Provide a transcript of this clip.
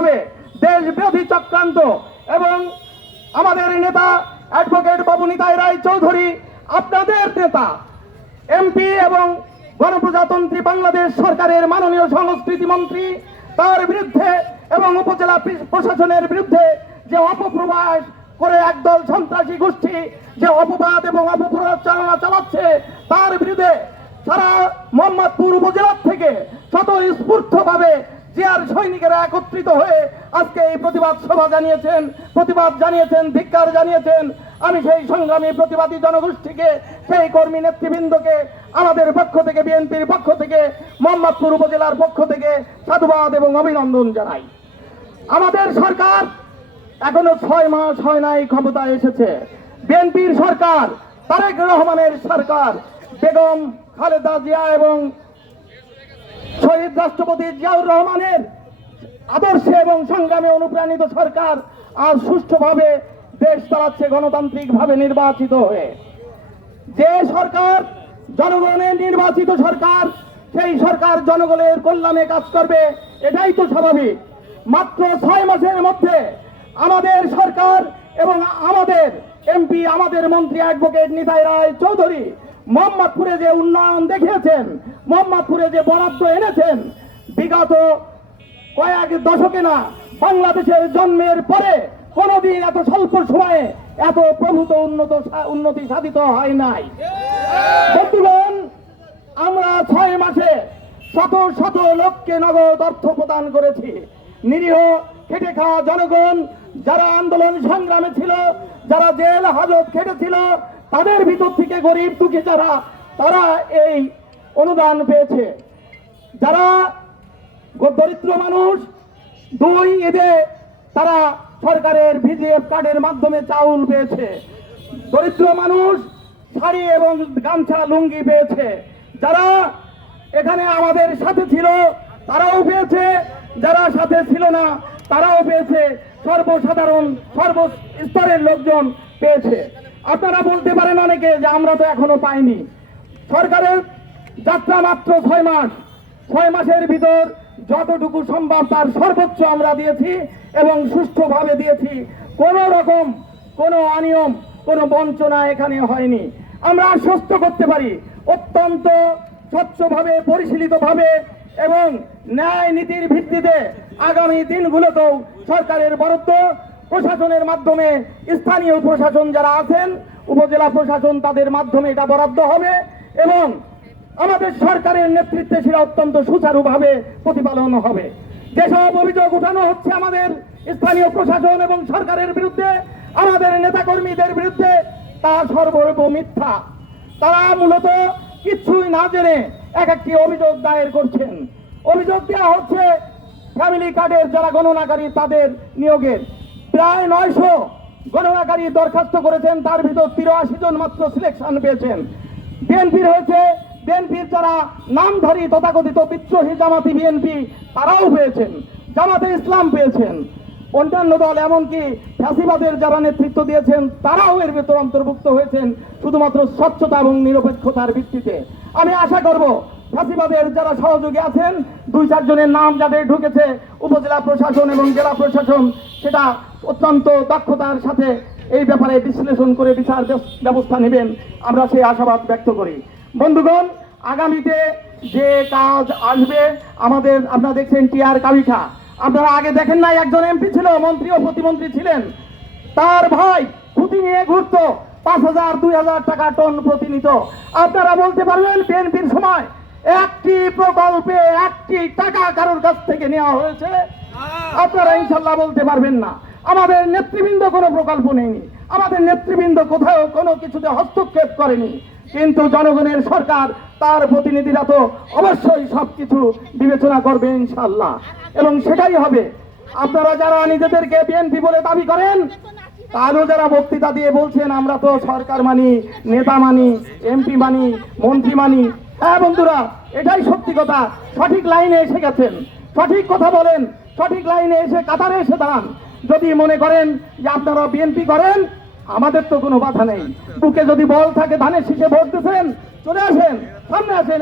হবে দেশ বিরোধী চক্রান্ত। এবং আমাদের নেতা অ্যাডভোকেট বাবু নিতাই রায় চৌধুরী, আপনাদের নেতা এমপি এবং গণপ্রজাতন্ত্রী বাংলাদেশ সরকারের মাননীয় সংস্কৃতি মন্ত্রী, তার বিরুদ্ধে এবং উপজেলা প্রশাসনের বিরুদ্ধে যে অপপ্রবাস করে একদল সন্ত্রাসী গোষ্ঠী যে অপবাদ এবং অপপ্রচারণা চালাচ্ছে, তার বিরুদ্ধে সারা মোহাম্মদপুর উপজেলা থেকে স্বতঃস্ফূর্তভাবে জিয়ার সৈনিকেরা একত্রিত হয়ে আজকে এই প্রতিবাদ সভা জানিয়েছেন, প্রতিবাদ জানিয়েছেন, ধিক্কার জানিয়েছেন। আমি সেই সংগ্রামী প্রতিবাদী জনগোষ্ঠীকে, সেই কর্মী নেতৃবৃন্দকে আমাদের পক্ষ থেকে, বিএনপির পক্ষ থেকে, মোহাম্মদপুর উপজেলার পক্ষ থেকে সাধুবাদ এবং অভিনন্দন জানাই। আমাদের সরকার এখনো 6 মাস হয় নাই ক্ষমতায় এসেছে। বিএনপির সরকার, তারেক রহমানের সরকার, বেগম খালেদা জিয়া এবং শহীদ রাষ্ট্রপতি জিয়াউর রহমানের আদর্শে এবং সংগ্রামে অনুপ্রাণিত সরকার আজ সুষ্ঠুভাবে দেশ চালাচ্ছে গণতান্ত্রিকভাবে নির্বাচিত হয়ে। যে সরকার জনগণের নির্বাচিত সরকার, সেই সরকার জনগণের কল্যাণে কাজ করবে, এটাই তো স্বাভাবিক। মাত্র 6 মাসের মধ্যে আমাদের সরকার এবং আমাদের এমপি, আমাদের মন্ত্রী অ্যাডভোকেট নিতাই রায় চৌধুরী মোহাম্মদপুরে যে উন্নয়ন দেখিয়েছেন, মোহাম্মদপুরে যে বরাদ্দ এনেছেন, বিগত কয়েক দশকে না, বাংলাদেশের জন্মের পরে কোনদিন এত স্বল্প সময়ে এত প্রভূত উন্নতি সাধিত হয় নাই। বন্ধুগণ, আমরা 6 মাসে শত শত লোককে নগদ অর্থ প্রদান করেছি। নিরীহ খেটে খাওয়া জনগণ, যারা আন্দোলন সংগ্রামে ছিল, যারা জেল হাজত খেটেছিল, তাদের ভিতর থেকে গরিব দুঃখী যারা, তারা এই অনুদান পেয়েছে। যারা দরিদ্র মানুষ, 2 ঈদে তারা সরকারের ভিজিএফ কার্ডের মাধ্যমে চাউল পেয়েছে। দরিদ্র মানুষ শাড়ি এবং গামছা লুঙ্গি পেয়েছে। যারা এখানে আমাদের সাথে ছিল তারাও পেয়েছে, যারা সাথে ছিল না তারাও পেয়েছে। সর্বসাধারণ সর্বস্তরের লোকজন পেয়েছে। আপনারা বলতে পারেন অনেকে যে আমরা তো এখনো পাইনি। সরকারের যাত্রা মাত্র 6 মাস। 6 মাসের ভিতর যতটুকু সম্ভব তার সর্বোচ্চ আমরা দিয়েছি এবং সুষ্ঠুভাবে দিয়েছি। কোনো রকম কোনো অনিয়ম, কোনো বঞ্চনা এখানে হয়নি। আমরা আশ্বস্ত করতে পারি, অত্যন্ত স্বচ্ছভাবে, পরিশীলিতভাবে এবং ন্যায় নীতির ভিত্তিতে আগামী দিনগুলোতেও সরকারের বরাদ্দ প্রশাসনের মাধ্যমে, স্থানীয় প্রশাসন যারা আছেন, উপজেলা প্রশাসন, তাদের মাধ্যমে এটা বরাদ্দ হবে এবং আমাদের সরকারের নেতৃত্বে সেটা অত্যন্ত সুচারুভাবে প্রতিপালন হবে। যেসব অভিযোগ উঠানো হচ্ছে আমাদের স্থানীয় প্রশাসন এবং সরকারের বিরুদ্ধে, আমাদের নেতাকর্মীদের বিরুদ্ধে, তা সর্বৈব মিথ্যা। তারা মূলত কিছুই না জেনে একটি অভিযোগ দায়ের করছেন। অভিযোগ দেওয়া হচ্ছে ফ্যামিলি কার্ডের যারা গণনাকারী তাদের নিয়োগের। প্রায় 900 গণনাকারী দরখাস্ত করেছেন, তার ভিতর 83 জন মাত্র সিলেকশন পেয়েছেন। বিএনপির হয়েছে, বিএনপির যারা নামধারী তথাকথিত বিদ্রোহী জামাতি বিএনপি, তারাও পেয়েছেন, জামাতে ইসলাম পেয়েছেন, অন্যান্য দল এমনকি ফ্যাসিবাদের যারা নেতৃত্ব দিয়েছেন তারাও এর ভেতর অন্তর্ভুক্ত হয়েছেন, শুধুমাত্র স্বচ্ছতা এবং নিরপেক্ষতার ভিত্তিতে। আমি আশা করব ফ্যাসিবাদের যারা সহযোগী আছেন, 2-4 জনের নাম যাদের ঢুকেছে, উপজেলা প্রশাসন এবং জেলা প্রশাসন সেটা অত্যন্ত দক্ষতার সাথে এই ব্যাপারে বিশ্লেষণ করে বিচার ব্যবস্থা নেবেন, আমরা সেই আশাবাদ ব্যক্ত করি। বন্ধুগণ, আগামীতে যে কাজ আসবে আমাদের, আপনারা দেখছেন টিআর কাবিখা, আপনারা আগে দেখেন নাই, একজন এমপি ছিল, মন্ত্রী ও প্রতিমন্ত্রী ছিলেন, তার ভাই খুঁটি নিয়ে ঘুরত, 5000-2000 টাকা টন প্রতিনিত। আপনারা বলতে পারবেন বিএনপির সময় একটি প্রকল্পে 1টি টাকা কারোর কাছ থেকে নেওয়া হয়েছে? আপনারা ইনশাল্লাহ বলতে পারবেন না। আমাদের নেতৃবৃন্দ কোনো প্রকল্প নেয়নি, আমাদের নেতৃবৃন্দ কোথাও কোনো কিছুতে হস্তক্ষেপ করেনি, কিন্তু জনগণের সরকার, তার প্রতিনিধিরা তো অবশ্যই সবকিছু বিবেচনা করবে ইনশাল্লাহ, এবং সেটাই হবে। আপনারা যারা নিজেদেরকে বিএনপি বলে দাবি করেন, তারও যারা বক্তৃতা দিয়ে বলছেন আমরা তো সরকার মানি, নেতা মানি, এমপি মানি, মন্ত্রী মানি, হ্যাঁ বন্ধুরা, এটাই সত্যি কথা। সঠিক লাইনে এসে গেছেন, সঠিক কথা বলেন, সঠিক লাইনে এসে কাতারে এসে দাঁড়ান। যদি মনে করেন যে আপনারা বিএনপি করেন, আমাদের তো কোনো বাধা নেই। বুকে যদি বল থাকে, ধানের শীষে ভোট দিচ্ছেন, চলে আসেন, সামনে আসেন।